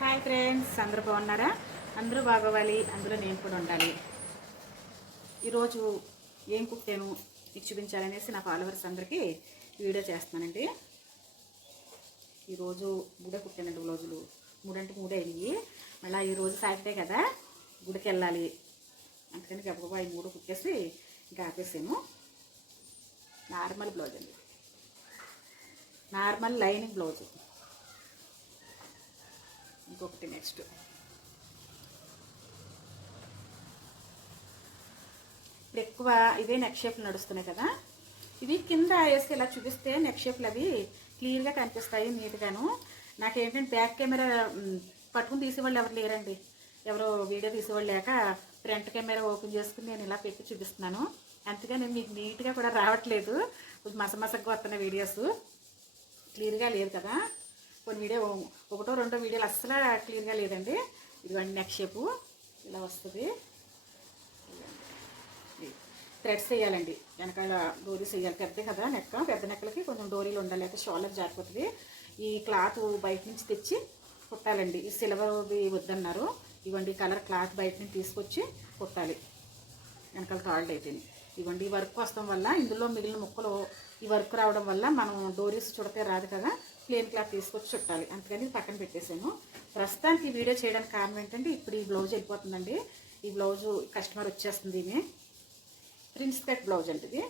Hi friends అందరూ బాగున్నారా? అందరూ బాగోవాలి అందులో నేను కూడా ఉండాలి. ఈరోజు ఏం కుట్టాను మీకు చూపించాలనేసి నా ఫాలోవర్స్ అందరికీ వీడియో చేస్తున్నానండి. ఈరోజు మూడే కుట్టానండి బ్లౌజులు మూడంటే మూడే అయ్యి మళ్ళీ ఈరోజు సాటర్డే కదా గుడికి వెళ్ళాలి అందుకని గబగబా ఈ మూడు కుట్టేసి ఇంకా ఆపేసాను. నార్మల్ బ్లౌజ్ అండి. Normal lining blouse. ఇంకొకటి నెక్స్ట్ ఇప్పుడు ఎక్కువ ఇవే నెక్ షేప్ నడుస్తున్నాయి కదా. ఇవి కింద వేసి ఇలా చూపిస్తే నెక్ షేప్లు అవి క్లియర్గా కనిపిస్తాయి నీట్గాను. నాకేంటంటే బ్యాక్ కెమెరా పట్టుకుని తీసేవాళ్ళు ఎవరు లేరండి. ఎవరో వీడియో తీసేవాళ్ళు లేక ఫ్రంట్ కెమెరా ఓపెన్ చేసుకుని నేను ఇలా పెట్టి చూపిస్తున్నాను. అంతగా నేను మీకు నీట్గా కూడా రావట్లేదు. కొంచెం వస్తున్న వీడియోస్ క్లియర్గా లేదు కదా. కొన్ని వీడియో ఒకటో రెండో వీడియోలు అస్సలు క్లియర్గా లేదండి. ఇదిగోండి నెక్ షేపు ఇలా వస్తుంది. థ్రెడ్స్ వేయాలండి. వెనకాల డోరీస్ వేయాలి. పెద్ద కదా నెక్క. పెద్ద నెక్కలకి కొంచెం డోరీలు ఉండాలి. అయితే షోల్డర్ జారిపోతుంది. ఈ క్లాత్ బయట నుంచి తెచ్చి కుట్టాలండి. ఈ సిల్వర్ది వద్దన్నారు. ఇవ్వండి కలర్ క్లాత్ బయట నుంచి తీసుకొచ్చి కుట్టాలి. వెనకాల తాళ్ళు అయితేనే ఇవ్వండి. ఈ వర్క్ వస్తాం వల్ల ఇందులో మిగిలిన ముక్కలు ఈ వర్క్ రావడం వల్ల మనం డోరీస్ చుడితే రాదు కదా ప్లేన్ క్లాత్ తీసుకొచ్చి చుట్టాలి. అందుకని పక్కన పెట్టేశాను. ప్రస్తుతానికి ఈ వీడియో చేయడానికి కారణం ఏంటంటే ఇప్పుడు ఈ బ్లౌజ్ వెళ్ళిపోతుందండి. ఈ బ్లౌజు కస్టమర్ వచ్చేస్తుంది ఈమె. ప్రిన్స్ కట్ బ్లౌజ్ అండి ఇది.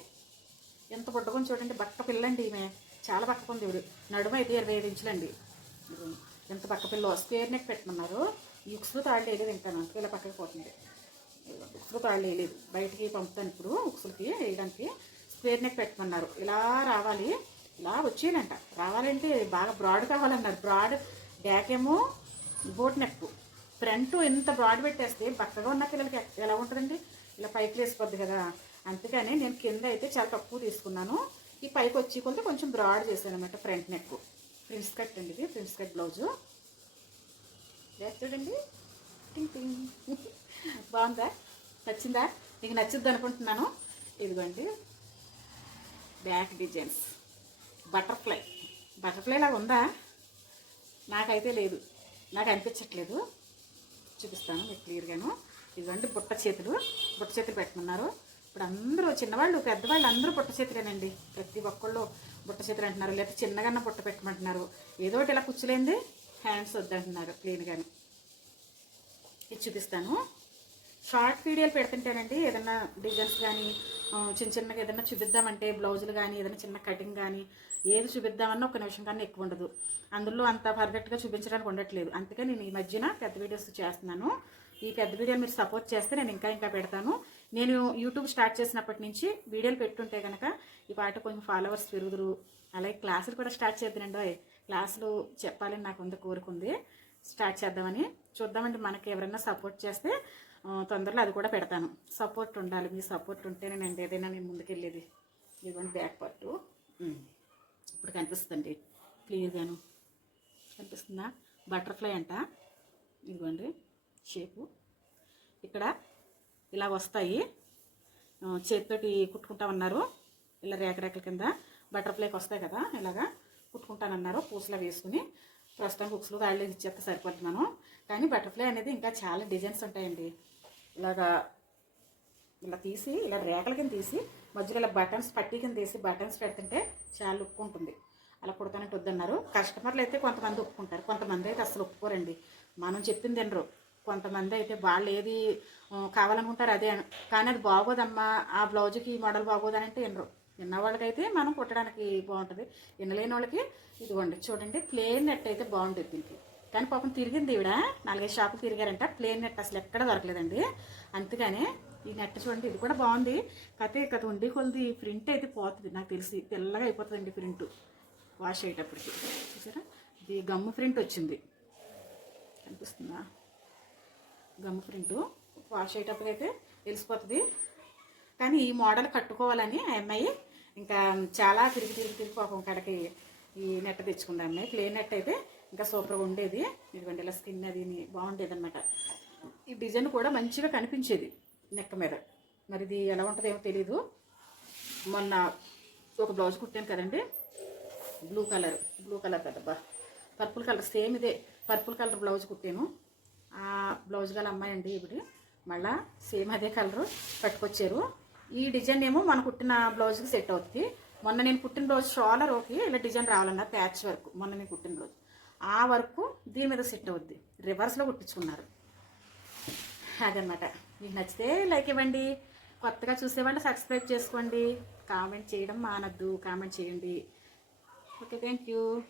ఎంత పొట్టుకొని చూడండి. బక్క పిల్లండి ఈమె. చాలా బక్క ఉంది ఇవిడు నడుమ అయితే ఇరవై ఐదు ఇంచులండి. ఎంత బక్క పిల్ల. స్క్వేర్ నెక్ పెట్టమన్నారు. ఈ ఉక్సులు తాళ్ళు వేయలేదు ఇంకా ఇలా పక్కకి పోతుంది ఉక్సులు తాళ్ళు వేయలేదు బయటికి పంపుతాను ఇప్పుడు ఉక్సులకి వేయడానికి. స్క్వేర్ నెక్ పెట్టమన్నారు ఇలా రావాలి. ఇలా వచ్చేయాలంట. రావాలంటే బాగా బ్రాడ్ కావాలన్నారు. బ్రాడ్ బ్యాక్ ఏమో బోట్ నెక్. ఫ్రంట్ ఎంత బ్రాడ్ పెట్టేస్తే బక్కగా ఉన్న పిల్లలకి ఎలా ఉంటుందండి? ఇలా పైకి వేసిపోద్ది కదా. అందుకని నేను కింద అయితే చాలా తక్కువ తీసుకున్నాను. ఈ పైకి వచ్చి కొంత కొంచెం బ్రాడ్ చేశాను అనమాట ఫ్రంట్ నెక్. ప్రిన్స్ కట్ అండి ఇది. Prince cut blouse. చూడండి. టింగ్ టింగ్. బాగుందా? నచ్చిందా? నీకు నచ్చుద్ది అనుకుంటున్నాను. ఇదిగోండి. బ్యాక్ డిజైన్స్ బటర్ఫ్లై బటర్ఫ్లై లాగా ఉందా? నాకైతే లేదు. నాకు అనిపించట్లేదు. చూపిస్తాను మీకు క్లియర్గాను. ఇదిగోండి బుట్ట చేతులు. బుట్ట చేతులు పెట్టమన్నారు ఇప్పుడు అందరూ చిన్నవాళ్ళు పెద్దవాళ్ళు అందరూ బుట్ట చేతులేనండి. ప్రతి ఒక్కళ్ళు బుట్ట చేతులు అంటున్నారు. లేకపోతే చిన్నగానే బుట్ట పెట్టమంటున్నారు. ఏదో ఒకటి ఇలా కూర్చోలేంది హ్యాండ్స్ వద్దంటున్నారు క్లీన్గాని. ఇది చూపిస్తాను. షార్ట్ వీడియోలు పెడుతుంటేనండి ఏదైనా డిజైన్స్ కానీ చిన్న చిన్నగా ఏదైనా చూపిద్దామంటే బ్లౌజులు కానీ ఏదైనా చిన్న కటింగ్ కానీ ఏది చూపిద్దామన్నా ఒక నిమిషం కానీ ఎక్కువ ఉండదు. అందులో అంత పర్ఫెక్ట్గా చూపించడానికి ఉండట్లేదు. అందుకే నేను ఈ మధ్యన పెద్ద వీడియోస్ చేస్తున్నాను. ఈ పెద్ద వీడియోలు మీరు సపోర్ట్ చేస్తే నేను ఇంకా ఇంకా పెడతాను. నేను యూట్యూబ్ స్టార్ట్ చేసినప్పటి నుంచి వీడియోలు పెట్టుంటే కనుక ఈ పాట కొంచెం ఫాలోవర్స్ పెరుగుదురు. అలాగే క్లాసులు కూడా స్టార్ట్ చేద్దానండి. క్లాసులు చెప్పాలని నాకు ఉంది కోరుకుంది. స్టార్ట్ చేద్దామని. చూద్దామండి మనకి ఎవరైనా సపోర్ట్ చేస్తే తొందరలో అది కూడా పెడతాను. సపోర్ట్ ఉండాలి మీ సపోర్ట్ ఉంటేనే నేను ఏదైనా నేను ముందుకెళ్ళేది. ఇదిగోండి బ్యాక్ పట్టు ఇప్పుడు కనిపిస్తుందండి. క్లియర్గాను. కనిపిస్తుందా? బటర్ఫ్లై అంట. ఇదిగోండి. షేపు. ఇక్కడ ఇలా వస్తాయి. చేతితోటి కుట్టుకుంటా ఉన్నారు ఇలా రేఖ రేఖల కింద బటర్ఫ్లైకి వస్తాయి కదా ఇలాగా కుట్టుకుంటానన్నారు. పూసలా వేసుకుని. ప్రస్తుతం బుక్స్లో తాళ్ళు ఇచ్చేస్తే సరిపోద్ది మనం కానీ బటర్ఫ్లై అనేది ఇంకా చాలా డిజైన్స్ ఉంటాయండి. ఇలాగా ఇలా తీసి ఇలా రేఖల కింద తీసి మధ్యలో ఇలా బటన్స్ పట్టీ కింద తీసి బటన్స్ పెడుతుంటే చాలా లుక్ ఉంటుంది. అలా కుడతానంటే వద్దన్నారు. కస్టమర్లు అయితే కొంతమంది ఒప్పుకుంటారు. కొంతమంది అయితే అసలు ఒప్పుకోరండి. మనం చెప్పింది తినరు కొంతమంది అయితే వాళ్ళు ఏది కావాలనుకుంటారు అదే కానీ అది బాగోదమ్మా. ఆ బ్లౌజ్కి ఈ మోడల్ బాగోదని అంటే వినరు. విన్న వాళ్ళకైతే మనం కుట్టడానికి బాగుంటుంది. వినలేని వాళ్ళకి ఇదిగోండి చూడండి ప్లేన్ నెట్ అయితే బాగుంటుంది దీనికి. కానీ పాపం తిరిగింది ఈవిడ. నాలుగైదు షాపులు తిరిగారంట. ప్లేన్ నెట్ అసలు ఎక్కడ దొరకలేదండి. అందుకనే ఈ నెట్ చూడండి ఇది కూడా బాగుంది. కతే కథ ఉండి కొద్ది ప్రింట్ అయితే పోతుంది. నాకు తెలిసి తెల్లగా అయిపోతుందండి ప్రింట్. వాష్ అయ్యేటప్పటికి. చూసారా? ఇది గమ్ము ప్రింట్ వచ్చింది. కనిపిస్తుందా? గమ్ము ప్రింట్. వాష్ అయ్యేటప్పటికైతే తెలిసిపోతుంది. కానీ ఈ మోడల్ కట్టుకోవాలని ఆ అమ్మాయి ఇంకా చాలా తిరిగి తిరిగి తిరిగి పాపం కడకి ఈ నెట్ తెచ్చుకున్నాను అమ్మాయి ప్లేన్ నెట్ అయితే ఇంకా సూపర్గా ఉండేది. ఇదిగోండి ఇలా స్కిన్ అది బాగుండేది అనమాట ఈ డిజైన్ కూడా మంచిగా కనిపించేది నెక్ మీద. మరి ఇది ఎలా ఉంటుందేమో తెలీదు. మొన్న ఒక బ్లౌజ్ కుట్టాను కదండి. బ్లూ కలర్ బ్లూ కలర్ కదబ్బా. పర్పుల్ కలర్ సేమ్ ఇదే. పర్పుల్ కలర్ బ్లౌజ్ కుట్టాను. ఆ బ్లౌజ్ గల అమ్మాయి అండి ఇప్పుడు మళ్ళా సేమ్ అదే కలర్ పట్టుకొచ్చారు. ఈ డిజైన్ ఏమో మన కుట్టిన బ్లౌజ్కి సెట్ అవుతుంది మొన్న నేను కుట్టిన బ్లౌజ్ షోలర్ ఇలా డిజైన్ రావాలన్న ప్యాచ్ వర్క్ మొన్న నేను కుట్టిన బ్లౌజ్ ఆ వర్క్ దీని మీద సెట్ అవుద్ది. రివర్స్లో కుట్టించుకున్నారు. అదనమాట మీకు నచ్చితే లైక్ ఇవ్వండి. కొత్తగా చూసేవాళ్ళు సబ్స్క్రైబ్ చేసుకోండి. కామెంట్ చేయడం మానద్దు. కామెంట్ చేయండి. Okay thank you